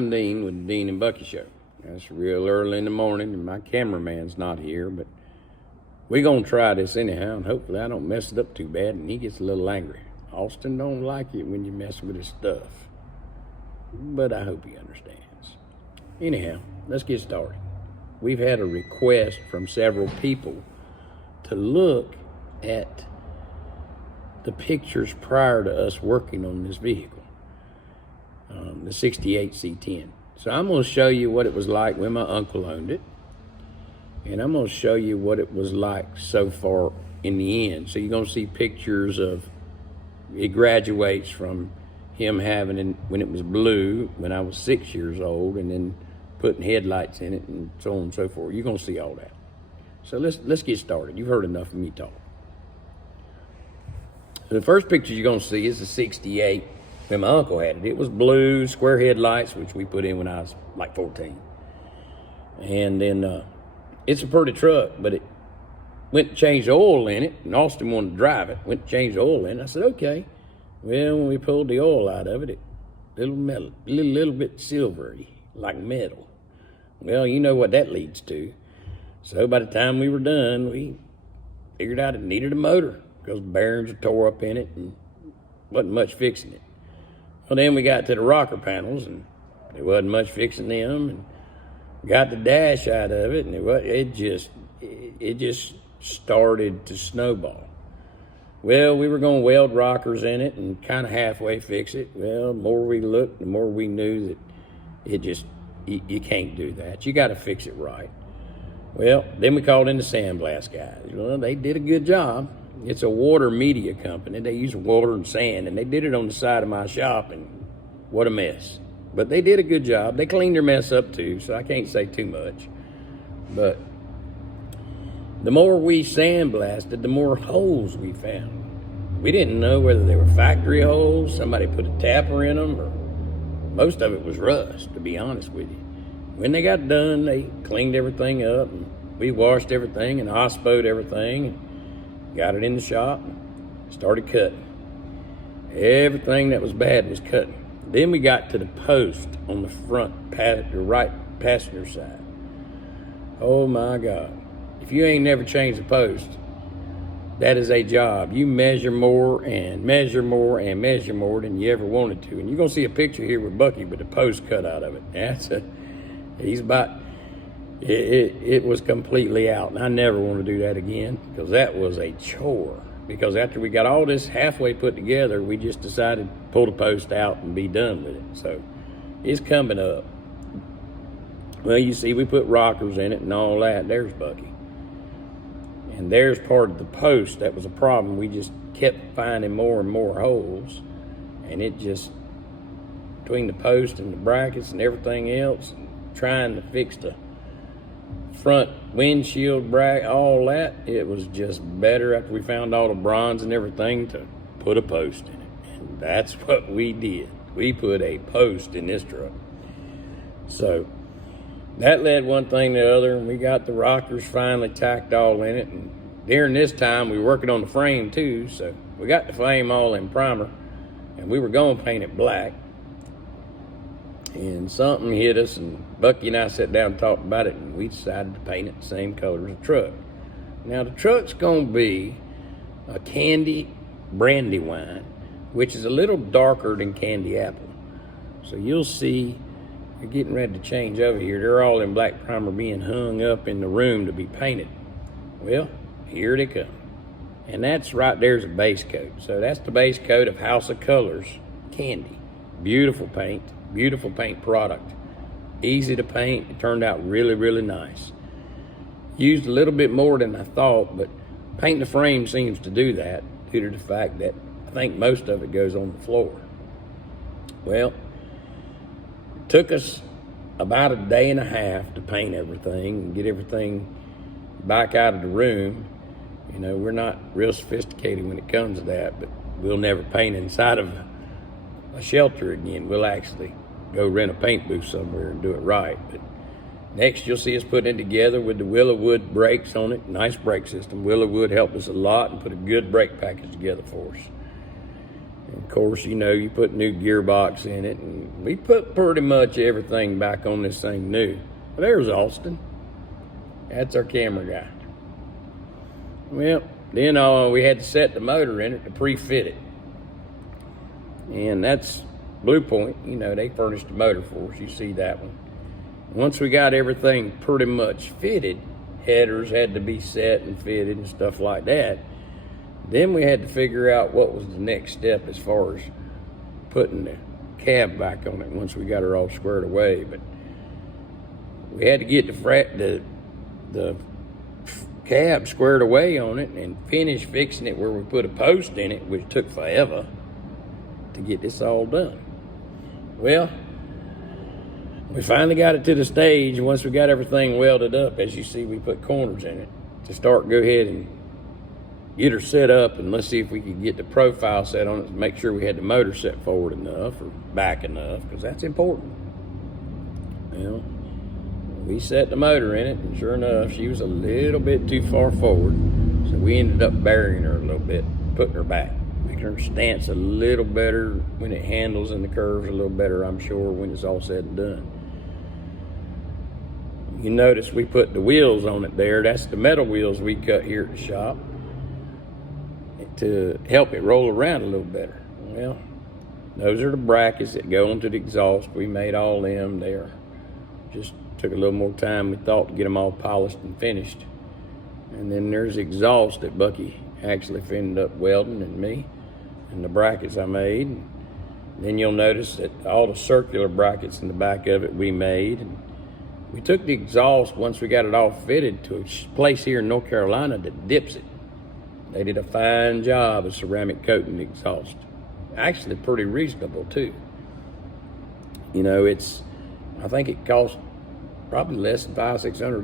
I'm Dean with the Dean and Bucky Show. It's real early in the morning and my cameraman's not here, but we're going to try this anyhow, and hopefully I don't mess it up too bad and he gets a little angry. Austin don't like it when you mess with his stuff, but I hope he understands. Anyhow, let's get started. We've had a request from several people to look at the pictures prior to us working on this vehicle. The 68 C10. So I'm going to show you what it was like when my uncle owned it. And I'm going to show you what it was like so far in the end. So you're going to see pictures of, it graduates from him having it when it was blue, when I was 6 years old, and then putting headlights in it and so on and so forth. You're going to see all that. So let's get started. You've heard enough of me talk. The first picture you're going to see is the 68 when my uncle had it. It was blue, square headlights, which we put in when I was like 14. And then it's a pretty truck, but it went and changed oil in it, and Austin wanted to drive it. Went and changed oil in it. I said, okay. Well, when we pulled the oil out of it, little bit silvery, like metal. Well, you know what that leads to. So by the time we were done, we figured out it needed a motor because the bearings were tore up in it and wasn't much fixing it. Well, then we got to the rocker panels, and there wasn't much fixing them, and got the dash out of it, and it just started to snowball. Well, we were going to weld rockers in it and kind of halfway fix it. Well, the more we looked, the more we knew that you can't do that. You got to fix it right. Well, then we called in the sandblast guys. Well, they did a good job. It's a water media company. They use water and sand, and they did it on the side of my shop, and what a mess. But they did a good job. They cleaned their mess up too, so I can't say too much. But the more we sandblasted, the more holes we found. We didn't know whether they were factory holes, somebody put a tapper in them, or most of it was rust, to be honest with you. When they got done, they cleaned everything up, and we washed everything and ospoed everything, and got it in the shop, and started cutting. Everything that was bad was cutting. Then we got to the post on the front, the right passenger side. Oh my God. If you ain't never changed a post, that is a job. You measure more and measure more and measure more than you ever wanted to. And you're going to see a picture here with Bucky with the post cut out of it. It was completely out. And I never want to do that again because that was a chore. Because after we got all this halfway put together, we just decided to pull the post out and be done with it. So it's coming up. Well, you see, we put rockers in it and all that. There's Bucky. And there's part of the post that was a problem. We just kept finding more and more holes. And it just, between the post and the brackets and everything else, trying to fix the front windshield bracket, all that, it was just better after we found all the bronze and everything to put a post in it. And that's what we did. We put a post in this truck. So that led one thing to the other, and we got the rockers finally tacked all in it. And during this time, we were working on the frame too, so we got the frame all in primer, and we were going to paint it black. And something hit us, and Bucky and I sat down and talked about it, and we decided to paint it the same color as the truck. Now, the truck's going to be a candy brandy wine, which is a little darker than candy apple. So you'll see, we're getting ready to change over here. They're all in black primer being hung up in the room to be painted. Well, here they come. And that's right there's a base coat. So that's the base coat of House of Colors candy. Beautiful paint. Beautiful paint product. Easy to paint. It turned out really, really nice. Used a little bit more than I thought, but painting the frame seems to do that due to the fact that I think most of it goes on the floor. Well, it took us about a day and a half to paint everything and get everything back out of the room. You know, we're not real sophisticated when it comes to that, but we'll never paint inside of a shelter again. We'll actually go rent a paint booth somewhere and do it right. But next you'll see us putting it together with the Willow Wood brakes on it. Nice brake system. Willow Wood helped us a lot and put a good brake package together for us. And of course, you know, you put new gearbox in it, and we put pretty much everything back on this thing new. Well, there's Austin. That's our camera guy. Well, then we had to set the motor in it to pre-fit it. And that's Blue Point. You know, they furnished the motor for us. You see that one. Once we got everything pretty much fitted, headers had to be set and fitted and stuff like that, then we had to figure out what was the next step as far as putting the cab back on it once we got her all squared away. But we had to get the cab squared away on it and finish fixing it where we put a post in it, which took forever to get this all done. Well, we finally got it to the stage, and once we got everything welded up, as you see, we put corners in it to start, go ahead and get her set up, and let's see if we could get the profile set on it to make sure we had the motor set forward enough or back enough, because that's important. Well, we set the motor in it, and sure enough, she was a little bit too far forward, so we ended up burying her a little bit, putting her back, making her stance a little better when it handles and the curves a little better, I'm sure, when it's all said and done. You notice we put the wheels on it there. That's the metal wheels we cut here at the shop to help it roll around a little better. Well, those are the brackets that go into the exhaust. We made all them there. Just took a little more time, we thought, to get them all polished and finished. And then there's the exhaust that Bucky actually ended up welding, and me, and the brackets I made. And then you'll notice that all the circular brackets in the back of it we made. And we took the exhaust, once we got it all fitted, to a place here in North Carolina that dips it. They did a fine job of ceramic coating the exhaust. Actually pretty reasonable too. You know, I think it cost probably less than $500-600.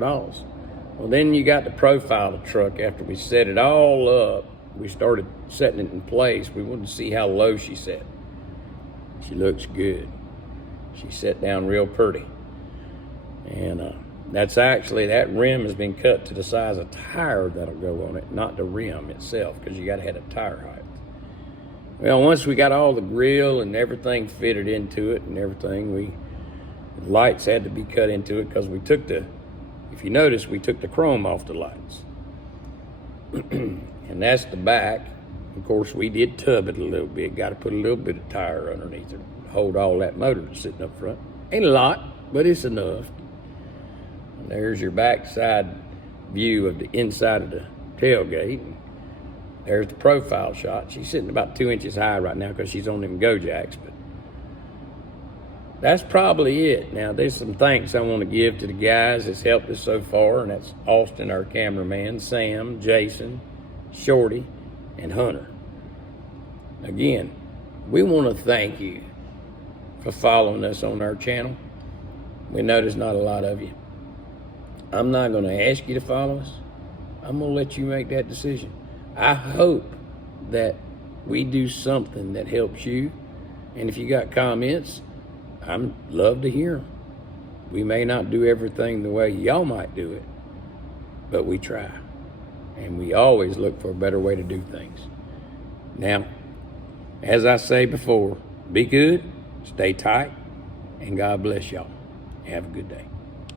Well, then you got the profile of the truck. After we set it all up, we started setting it in place. We wanted to see how low she set. She looks good. She set down real pretty. And that's actually, that rim has been cut to the size of tire that'll go on it, not the rim itself, because you got to have a tire height. Well, once we got all the grill and everything fitted into it and everything, the lights had to be cut into it, because we took if you notice, we took the chrome off the lights. And that's the back. Of course, we did tub it a little bit. Got to put a little bit of tire underneath it to hold all that motor sitting up front. Ain't a lot, but it's enough. And there's your backside view of the inside of the tailgate. There's the profile shot. She's sitting about 2 inches high right now because she's on them go jacks, but that's probably it. Now, there's some thanks I want to give to the guys that's helped us so far, and that's Austin, our cameraman, Sam, Jason, Shorty, and Hunter. Again, we want to thank you for following us on our channel. We know there's not a lot of you. I'm not going to ask you to follow us. I'm going to let you make that decision. I hope that we do something that helps you. And if you got comments, I'd love to hear them. We may not do everything the way y'all might do it, but we try. And we always look for a better way to do things. Now, as I say before, be good, stay tight, and God bless y'all. Have a good day.